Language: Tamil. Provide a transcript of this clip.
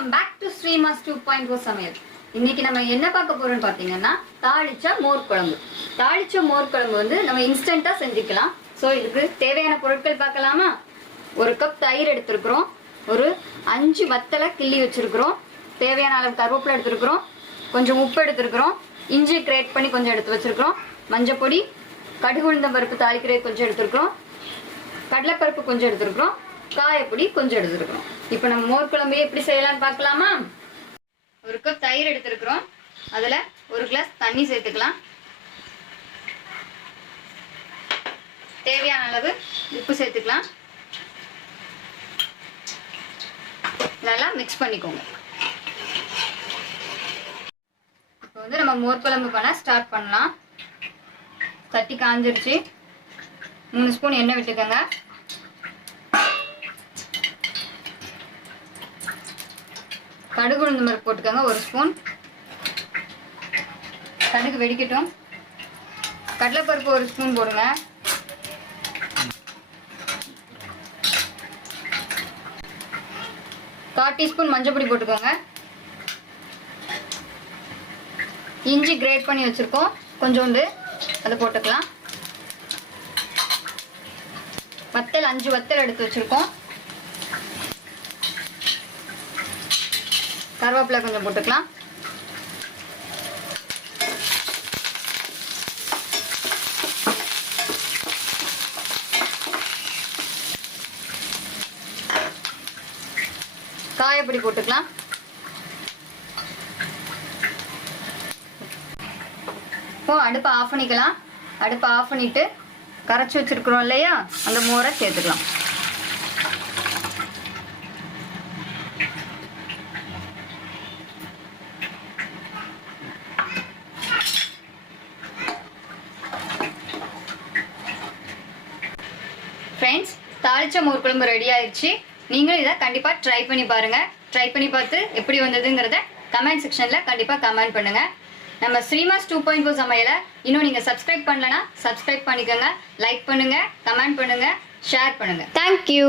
வெல்கம் பேக் டு ஸ்ரீமாஸ் 2.0 சமையல். இன்னைக்கு நம்ம என்ன பார்க்க போறோம்னு பார்த்தீங்கன்னா தாளிச்ச மோர் குழம்பு. தாளிச்ச மோர் குழம்பு வந்து நம்ம இன்ஸ்டன்ட்டா செஞ்சுக்கலாம். ஸோ இதுக்கு தேவையான பொருட்கள் பார்க்கலாமா? ஒரு கப் தயிர் எடுத்துருக்குறோம், ஒரு 5 வத்தலை கிள்ளி வச்சிருக்கிறோம், தேவையான அளவு கருவேப்பிலை எடுத்துருக்குறோம், கொஞ்சம் உப்பு எடுத்துருக்குறோம், இஞ்சி கிரேட் பண்ணி கொஞ்சம் எடுத்து வச்சிருக்கிறோம், மஞ்சள் பொடி, கடுகு உளுந்தம் பருப்பு தாளிக்கிறது கொஞ்சம் எடுத்துருக்குறோம், கடலைப்பருப்பு கொஞ்சம் எடுத்துருக்குறோம், காயப்பொடி கொஞ்சம் எடுத்துருக்குறோம். இப்போ நம்ம மோர் குழம்பு எப்படி செய்யலாம்னு பார்க்கலாமா? ஒரு கப் தயிர் எடுத்துருக்குறோம், அதில் ஒரு கிளாஸ் தண்ணி சேர்த்துக்கலாம், தேவையான அளவு உப்பு சேர்த்துக்கலாம், நல்லா மிக்ஸ் பண்ணிக்கோங்க. இப்போ வந்து நம்ம மோர் குழம்பு பண்ண ஸ்டார்ட் பண்ணலாம். தட்டி காஞ்சிருச்சு, 3 ஸ்பூன் எண்ணெய் விட்டுக்கோங்க. கடுகு உளுந்து பருப்பு போட்டுக்கோங்க, 1 ஸ்பூன். கடுகு வெடிக்கட்டும். கடலைப்பருப்பு 1 ஸ்பூன் போடுங்க. கால் டீஸ்பூன் மஞ்சள் பொடி போட்டுக்கோங்க. இஞ்சி கிரேட் பண்ணி வச்சுருக்கோம் கொஞ்சோண்டு, அதை போட்டுக்கலாம். வத்தல் 5 வத்தல் எடுத்து வச்சுருக்கோம், கருவேப்பிலை கொஞ்சம் போட்டுக்கலாம். காயப்பொடி போட்டுக்கலாம். இப்போ அடுப்பை ஆஃப் பண்ணிக்கலாம். அடுப்பை ஆஃப் பண்ணிட்டு கரைச்சி வச்சிருக்கிறோம் இல்லையா, அந்த மோரை சேர்த்துக்கலாம். ஃப்ரெண்ட்ஸ், தாளிச்ச மோர் குழம்பு ரெடி ஆயிடுச்சு. நீங்களும் இதை கண்டிப்பாக ட்ரை பண்ணி பாருங்கள். ட்ரை பண்ணி பார்த்து எப்படி வந்ததுங்கிறத கமெண்ட் செக்ஷனில் கண்டிப்பாக கமெண்ட் பண்ணுங்கள். நம்ம ஸ்ரீமாஸ் 2.0 சமையலை இன்னும் நீங்கள் சப்ஸ்கிரைப் பண்ணலன்னா சப்ஸ்கிரைப் பண்ணிக்கோங்க. லைக் பண்ணுங்கள், கமெண்ட் பண்ணுங்கள், ஷேர் பண்ணுங்கள். தேங்க்யூ.